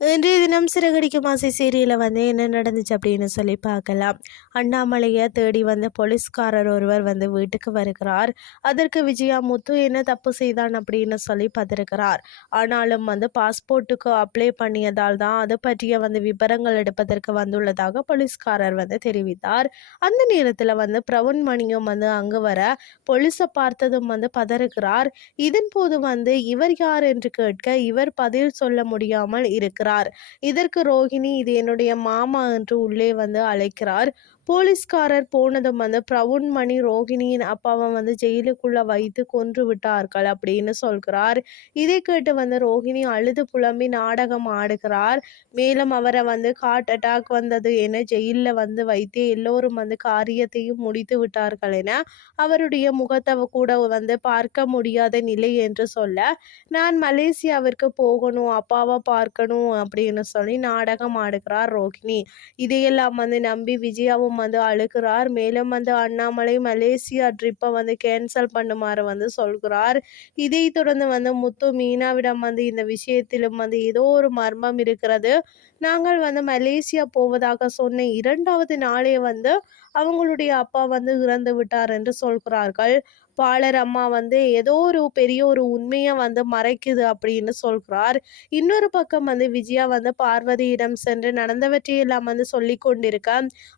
இன்றைய தினம் சிறகடிக்கும் ஆசை சீரியலில் வந்து என்ன நடந்துச்சு அப்படின்னு சொல்லி பார்க்கலாம். அண்ணாமலையை தேடி வந்த போலீஸ்காரர் ஒருவர் வந்து வீட்டுக்கு வருகிறார். அதற்கு விஜயா முத்து என்ன தப்பு செய்தான்? அப்படின்னு சொல்லி பார்த்துருக்கிறார் ஆனாலும் வந்து பாஸ்போர்ட்டுக்கு அப்ளை பண்ணியதால் தான் அது பற்றிய வந்து விவரங்கள் எடுப்பதற்கு வந்துள்ளதாக போலீஸ்காரர் வந்து தெரிவித்தார். அந்த நேரத்தில் வந்து பிரவன் மணியும் வந்து அங்கு வர போலீஸை பார்த்ததும் வந்து பதறுகிறார். இதன் போது வந்து இவர் யார் என்று கேட்க இவர் பதில் சொல்ல முடியாமல் இருக்கிறார். இதற்கு ரோகிணி இது என்னுடைய மாமா என்று உள்ளே வந்து அழைக்கிறார். போலீஸ்காரர் போனதும் வந்து பிரவுன் மணி ரோகிணியின் அப்பாவை வந்து ஜெயிலுக்குள்ள வைத்து கொன்று விட்டார்கள் அப்படின்னு சொல்கிறார். இதை கேட்டு வந்து ரோகிணி அழுது புலம்பி நாடகம் ஆடுகிறார். மேலும் அவரை வந்து ஹார்ட் அட்டாக் வந்தது என ஜெயிலில் வந்து வைத்து எல்லோரும் வந்து காரியத்தையும் முடித்து விட்டார்கள் என அவருடைய முகத்தை கூட வந்து பார்க்க முடியாத நிலை என்று சொல்ல நான் மலேசியாவிற்கு போகணும் அப்பாவை பார்க்கணும் அப்படின்னு சொல்லி நாடகம் ஆடுகிறார் ரோகிணி இதையெல்லாம் வந்து நம்பி விஜயாவும் வந்து அழுகிறார். மேலும் வந்து அண்ணாமலை மலேசியா ட்ரிப்பை வந்து கேன்சல் பண்ணுமாறு வந்து சொல்கிறார். இதை தொடர்ந்து வந்து முத்து மீனாவிடம் வந்து இந்த விஷயத்திலும் வந்து ஏதோ ஒரு மர்மம் இருக்கிறது. நாங்கள் வந்து மலேசியா போவதாக சொன்ன இரண்டாவது நாளே வந்து அவங்களுடைய அப்பா வந்து இறந்து விட்டார் என்று சொல்கிறார்கள். பாலர் அம்மா வந்து ஏதோ ஒரு பெரிய ஒரு உண்மையை வந்து மறைக்குது அப்படின்னு சொல்கிறார் இன்னொரு பக்கம் வந்து விஜயா வந்து பார்வதியிடம் சென்று நடந்தவற்றையெல்லாம் வந்து சொல்லி கொண்டிருக்க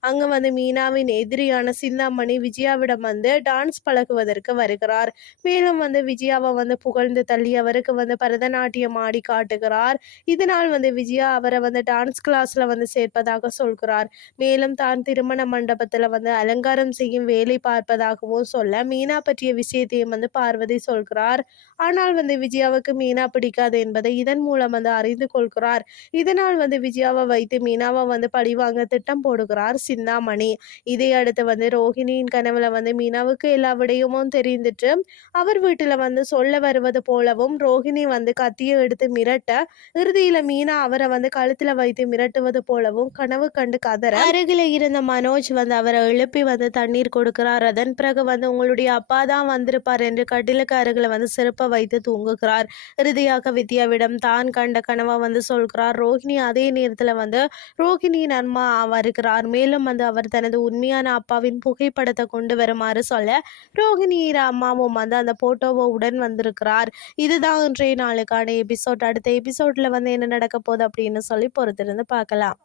அங்கே வந்து மீனாவின் எதிரியான சிந்தாமணி விஜயாவிடம் வந்து டான்ஸ் பழகுவதற்கு வருகிறார். மேலும் வந்து விஜயாவை வந்து புகழ்ந்து தள்ளி அவருக்கு வந்து பரதநாட்டியம் ஆடி காட்டுகிறார். இதனால் வந்து விஜயா அவரை வந்து டான்ஸ் கிளாஸில் வந்து சேர்ப்பதாக சொல்கிறார். மேலும் தான் திருமண மண்டபத்தில் வந்து அலங்காரம் செய்யும் வேலை பார்ப்பதாகவும் சொல்ல மீனா பற்றிய விஷயத்தையும் வந்து பார்வதி சொல்கிறார். ஆனால் வந்து விஜயாவுக்கு மீனா பிடிக்காது என்பதை இதன் மூலம் வந்து அறிந்து கொள்கிறார். இதனால் வந்து விஜயாவை வைத்து மீனாவை வந்து பழிவாங்க திட்டம் போடுகிறார் சிந்தாமணி. இதை அடுத்து வந்து ரோஹிணியின் கனவுல வந்து மீனாவுக்கு எல்லா விடயமும் தெரிந்துட்டு அவர் வீட்டில் வந்து சொல்ல வருவது போலவும் ரோஹிணி வந்து கத்தியை எடுத்து மிரட்ட இறுதியில மீனா அவரை வந்து கழுத்துல வைத்து மிரட்டுவது போலவும் கனவு கண்டு கதற அருகில் இருந்த மனோஜ் வந்து அவரை எழுப்பி வந்து தண்ணீர் கொடுக்கிறார். அதன் பிறகு வந்து உங்களுடைய அப்பா தான் வந்திருப்பார் என்று கட்டிலுக்கு அருகில் வந்து சிறப்பை வைத்து தூங்குகிறார். இறுதியாக வித்யாவிடம் தான் கண்ட கனவை வந்து சொல்கிறார் ரோஹிணி அதே நேரத்தில் வந்து ரோஹிணியின் அம்மா வருகிறார். மேலும் வந்து அவர் தனது உண்மையான அப்பாவின் புகைப்படத்தை கொண்டு வருமாறு சொல்ல ரோஹிணியின் அம்மாவும் வந்து அந்த போட்டோவை உடன் வந்திருக்கிறார். இதுதான் இன்றைய நாளுக்கான எபிசோட் அடுத்த எபிசோட்ல வந்து என்ன நடக்க போகுது அப்படின்னு சொல்லி பொறுத்திருந்து பார்க்கலாம்.